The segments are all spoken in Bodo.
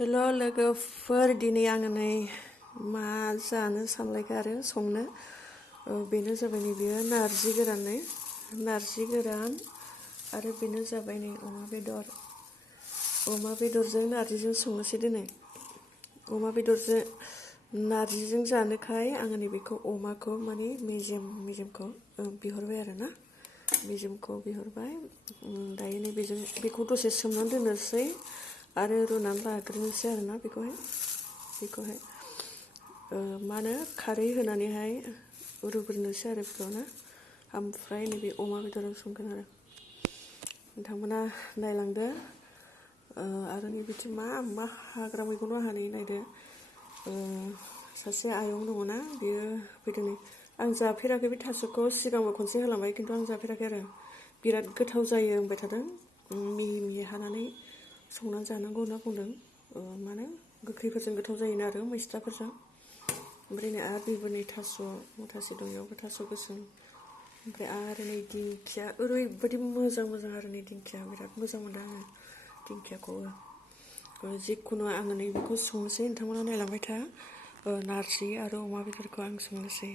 हेलो लोगोफोर, दिनै आङो नै मा जानो सानलायखो आरो संनो बेनो जाबाय नै बेयो नारजि गोरान आरो बेनो जाबाय नै अमा बेदरजों नारजिजों संनोसै दिनै। अमा बेदरजों नारजिजों जानोखाय आङो नैबेखौ अमाखौ माने मेजेमखौ बिहरबाय आरो ना, मेजेमखौ बिहरबाय। दायो नै बेखौ दसे सोमनानै दोननोसै आरो रुनानै लाग्रोनोसै आरो ना बेखौहाय मा होनो खारै होनानैहाय रुग्रोनोसै आरो बेखौनो, ओमफ्राय नैबे अमा बेदराव संगोन आरो नोंथांमोना नायलांदो। आरो नैबेथिं मा हाग्रा मैगं आंहा नै नायदो, सासे आयं दङ ना, बियो फैदों नै। आं जाफेराखै बे थास'खौ, सिगांबो खनसे होलांबाय खिन्थु आं जाफेराखै आरो बिराद गोथाव जायो होनबाय थादों। मिहि मिहि हानानै संनानै जानांगौ होनना बुंदों। माने गोखैफोरजों गोथाव जायोना आरो मैस्थाफोरजों। ओमफ्राय नै आरो बेबो नै थास' मुथासे दं, बेयावबो थास' गोसोम। ओमफ्राय आरो नै दिंखिया, ओरैबायदि मोजां आरो नै दिंखिया, बिराद मोजां मोनदों आङो दिंखियाखौबो। जिखुनु आङो नै बेखौ संनोसै, नोंथांमोना नायलांबाय था। नारजि आरो अमा बेदरखौ आं संनोसै,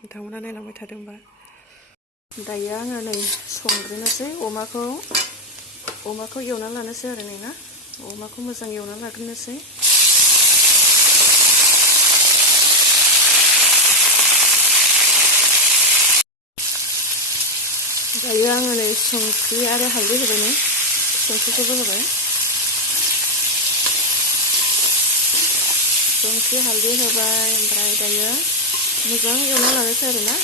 नोंथांमोना नायलांबाय थादों होनबा। दायो आङो नै संग्रोनोसै अमाखौ एवनानै लानोसै आरो नै ना, अमाखौ मोजां एवनानै लाग्रोनोसै। दायो आङो नै संख्रि आरो हालदै होबाय, नै संख्रिखौबो होबाय, संख्रि हालदै होबाय। ओमफ्राय दायो मोजां एवनानै लानोसै आरो ना।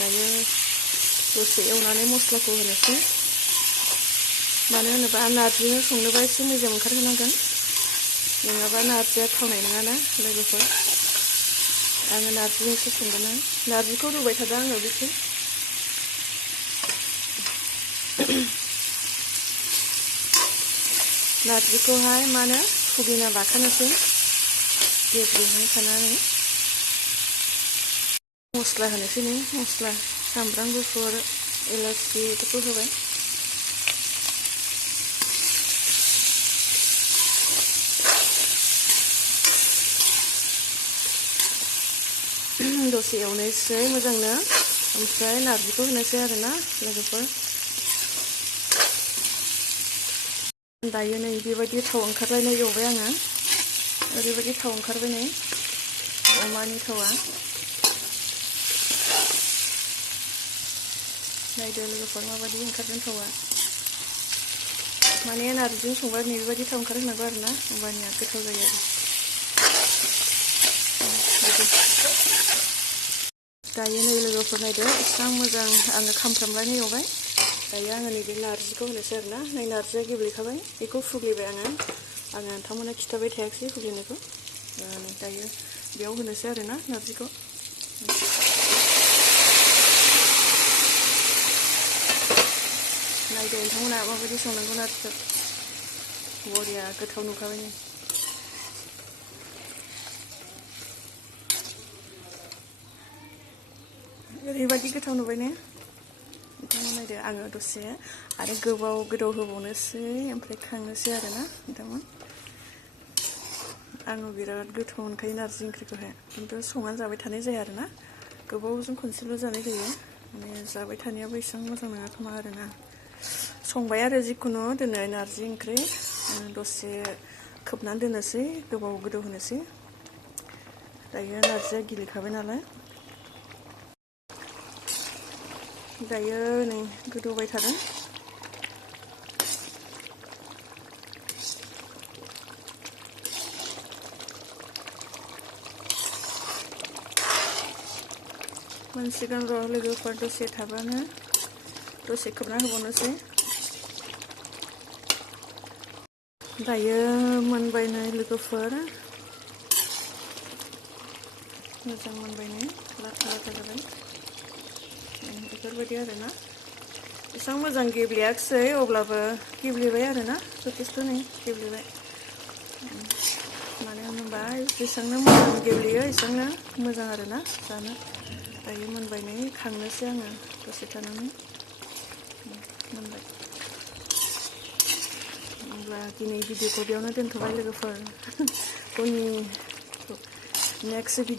दायो दसे एवनानै मस्लाखौ होनोसै। मानो होनोबा नारजिजों संनोबा एसे मेजेम ओंखारहोनांगोन, नङाबा नारजिया थावनाय नङाना लोगोफोर। आङो नारजिजोंसो संगोन, नारजिखौ रुबाय थादों आङो बेखौ। नारजिखौहाय मा होनो फुदिना लाखानोसै गेब्लेहां थानानै। मस्ला होनोसै, नै मस्ला सामब्राम गुफुर, इलाइचि बेफोरखौ होबाय। दसे एवनोसै मोजांनो, ओमफ्राय नारजिखौ होनोसै आरो ना लोगोफोर। दायो नै बेबायदि थाव ओंखारलायनाय एवबाय आङो, ओरैबायदि थाव ओंखारबाय नै अमानि थावा। नायदो लोगोफोर माबायदि ओंखारदों थावा। माने नारजिजों संबा नैबेबायदि थाव ओंखारहोनांगौ आरो ना, होमबानिया गोथाव जायो आरो। दायो नै लोगोफोर नायदो, इसिबां मोजां आङो खामफ्रामलायनाय एवबाय। दायो आङो नैबे नारजिखौ होनोसै आरो ना। नै नारजिया गेब्लेखाबाय, बेखौ फुग्लिबाय आङो नोंथांमोननो खिन्थाबाय थायाखिसै फुग्लिनायखौ। दायो बेयाव होनोसै आरो ना नारजिखौ। नायदो नोंथांमोना माबायदि संनांगौ नारजिखौ, बरिया गोथाव नुखाबाय नै। ओरैबायदि गोथाव नुबाय ने, नोंथांमोन नायदो। आङो दसे आरो गोदौ होबावनोसै, ओमफ्राय खांनोसै आरो ना नोंथांमोन। आङो बिराद गोथाव मोनखायो नारजि ओंख्रिखौहाय, खिन्थु संनानै जाबाय थानाय जाया आरो ना, गोबावजों खनसेल' जानाय जायो। माने जाबाय थानायाबो एसेबां मोजां नङा खोमा आरो ना। संबाय आरो जिखुनु दिनै नारजि ओंख्रि, दसे खोबनानै दोननोसै, गोबाव गोदौ होनोसै। दायो नारजिया गिलिखाबाय नालाय। दायो नै गोदौबाय थादों। मोनसिगोन र' लोगोफोर, दसे थाबानो दसे खोबना होबावनोसै। दायो मोनबाय नै लोगोफोर, मोजां मोनबाय नै, लाथा जाबाय बेफोरबायदि आरो ना। एसेबां मोजां गेब्लेयाखिसै, अब्लाबो गेब्लेबाय आरो ना, जथेस्थ' नै गेब्लेबाय। मानो होनोबा जेसेबांनो मोजां गेब्लेयो एसेबांनो मोजां आरो ना जानो। दायो मोनबाय नै, खांनोसै आङो दसे थानानै। मोनबाय, होमब्ला होमबा दिनै भिडिअखौ बेयावनो दोनथ'बाय लोगोफोर उननि नेक्स्ट भिडिअ